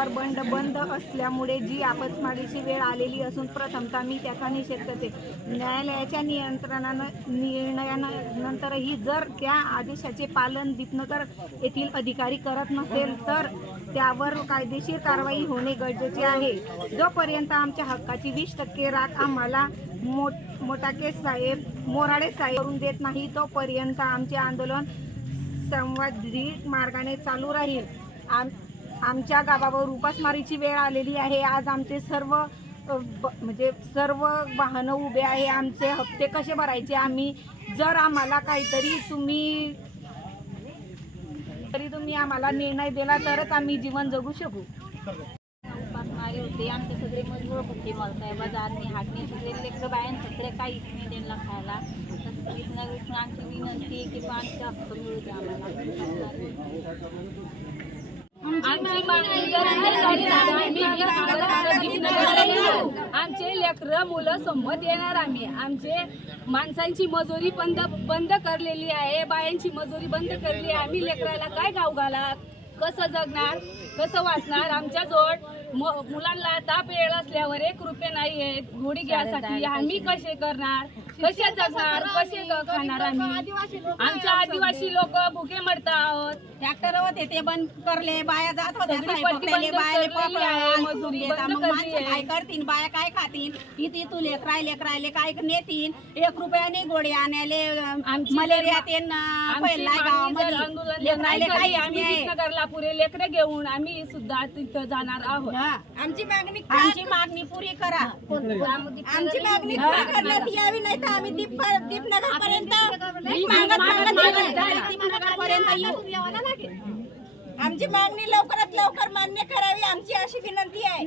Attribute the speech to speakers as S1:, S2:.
S1: आमच्या बंड बंद असल्यामुळे जी आपत्मागीची वेळ आलेली असून प्रथमतः मी त्याचा निषेध करते. न्यायालयाच्या नियंत्रणानं निर्णयानंतरही जर त्या आदेशाचे पालन दीपनगर येथील अधिकारी करत नसेल तर त्यावर कायदेशीर कारवाई होणे गरजेचे आहे. जोपर्यंत आमच्या हक्काची वीस टक्के राख आम्हाला मोट मोटाके साहेब मोराडे साहेब करून देत नाही तोपर्यंत आमचे आंदोलन संवादित मार्गाने चालू राहील. आम आमच्या गावावर उपासमारीची वेळ आलेली आहे. आज आमचे सर्व ब- म्हणजे सर्व वाहनं उभे आहे. आमचे हप्ते कसे भरायचे? आम्ही जर आम्हाला काहीतरी तुम्ही तरी तुम्ही आम्हाला निर्णय दिला तरच आम्ही जीवन जगू शकू.
S2: उपासमारी होते. आमचे सगळे मजबूर होते मला बाजारने हाटणे सगळे लेकरं बायां सगळे काहीच नाही त्यांना खायला. तसं आमची विनंती आहे की आमचे हक्क मिळू द्या आमची मागणी जर नाही झाली तर आम्ही दीपनगरला येऊ.
S3: आमचे लेकरं मुलं संमत येणार आम्ही. आमचे माणसांची मजुरी बंद बंद करलेली आहे. बायांची मजुरी बंद करली आहे. आम्ही लेकराला काय गाव घाला कसं जगणार? कसं वाचणार? आमच्या जोड मुलांना ताप येळ असल्यावर एक रुपये नाही आहेत घोडी घ्यासाठी आम्ही कसे करणार? कसे जगणार कसे खाणार आम्ही? आमच्या आदिवासी लोक भुके मरता आहोत.
S4: ट्रॅक्टर होते ते बंद करले बाया जात
S3: सगळी
S4: साहेब
S3: पट्टी
S4: पकडले,
S3: बंद
S4: बायाले
S3: करलेली
S4: पकडा,
S3: आहे,
S4: मजूर
S3: मजुरी
S4: देता.
S3: बंद
S4: मग
S3: करली
S4: माणसं
S3: आहे.
S4: काय करतील बाया काय खातील? इथे तू लेकरायले लेकरायले काय नेतील. एक रुपयाने आणायले
S3: आमची
S4: मलेरिया
S3: जर-
S4: ते
S3: आमची मागणी जर
S4: गावामध्ये
S3: आंदोलन आम्ही पुरे लेकरे घेऊन आम्ही सुद्धा तिथं जाणार आहोत.
S1: आमची मागणी
S4: आमची मागणी पुरी करा.
S1: आमची मागणी पुरी करण्यात यावी नाही तर आम्ही दीप दीपनगर पर्यंत मागत मागत
S4: येऊ.
S1: आमची मागणी लवकरात लवकर मान्य करावी. आमची अशी विनंती आहे.